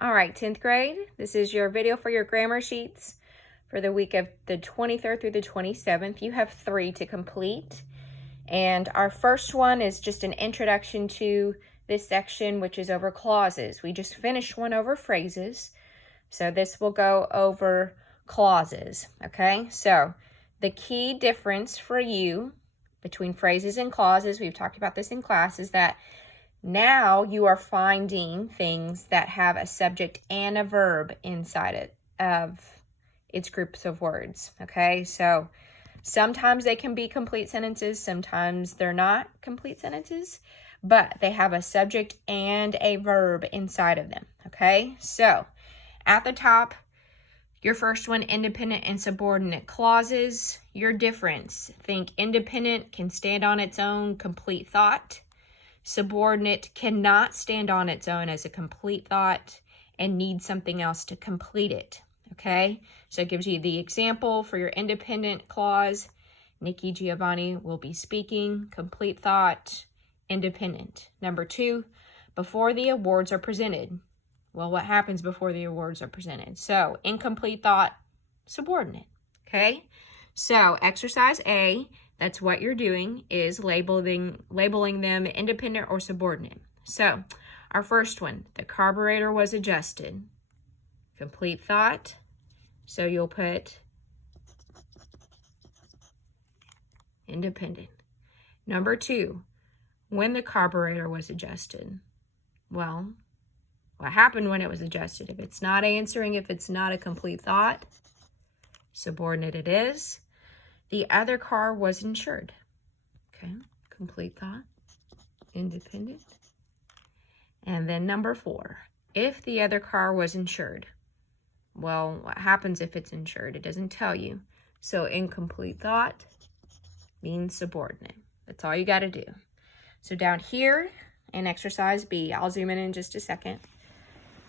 All right, 10th grade, this is your video for your grammar sheets for the week of the 23rd through the 27th. You have 3 to complete. And our first one is just an introduction to this section, which is over clauses. We just finished one over phrases. So this will go over clauses, okay? So the key difference for you between phrases and clauses, we've talked about this in class, is that now you are finding things that have a subject and a verb inside it of its groups of words, okay? So sometimes they can be complete sentences, sometimes they're not complete sentences, but they have a subject and a verb inside of them, okay? So at the top, your first one, independent and subordinate clauses. Your difference, think independent can stand on its own, complete thought. Subordinate cannot stand on its own as a complete thought and needs something else to complete it, okay? So it gives you the example for your independent clause. Nikki Giovanni will be speaking, complete thought, independent. Number 2, before the awards are presented. Well, what happens before the awards are presented? So incomplete thought, subordinate, okay? So exercise A, that's what you're doing, is labeling them independent or subordinate. So our first one, the carburetor was adjusted. Complete thought. So you'll put independent. Number 2, when the carburetor was adjusted. Well, what happened when it was adjusted? If it's not answering, if it's not a complete thought, subordinate it is. The other car was insured. Okay, complete thought, independent. And then number 4, if the other car was insured. Well, what happens if it's insured? It doesn't tell you. So incomplete thought means subordinate. That's all you got to do. So down here in exercise B, I'll zoom in just a second.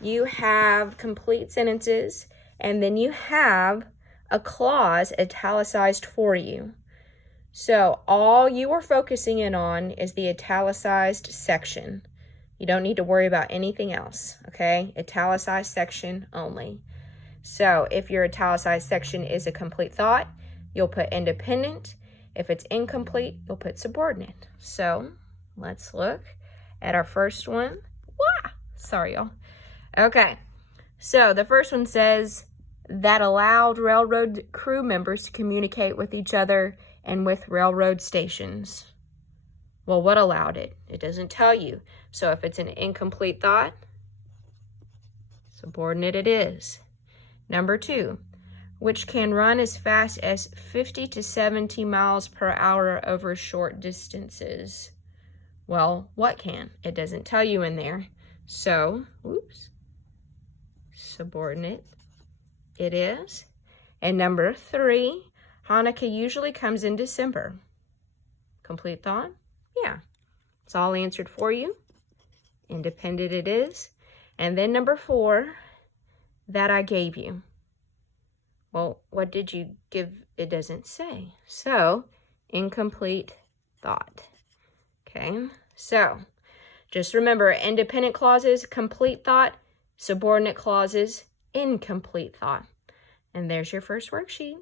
You have complete sentences, and then you have a clause italicized for you. So all you are focusing in on is the italicized section. You don't need to worry about anything else, okay? Italicized section only. So if your italicized section is a complete thought, you'll put independent. If it's incomplete, you'll put subordinate. So let's look at our first one. Wah! Sorry, y'all. Okay, so the first one says that allowed railroad crew members to communicate with each other and with railroad stations. Well, what allowed it? It doesn't tell you. So if it's an incomplete thought, subordinate it is. Number 2, which can run as fast as 50 to 70 miles per hour over short distances. Well, what can? It doesn't tell you in there. So, subordinate it is. And number 3, Hanukkah usually comes in December. Complete thought? Yeah. It's all answered for you. Independent it is. And then number 4, that I gave you. Well, what did you give? It doesn't say. So, incomplete thought. Okay, so just remember, independent clauses, complete thought, subordinate clauses, incomplete thought. And there's your first worksheet.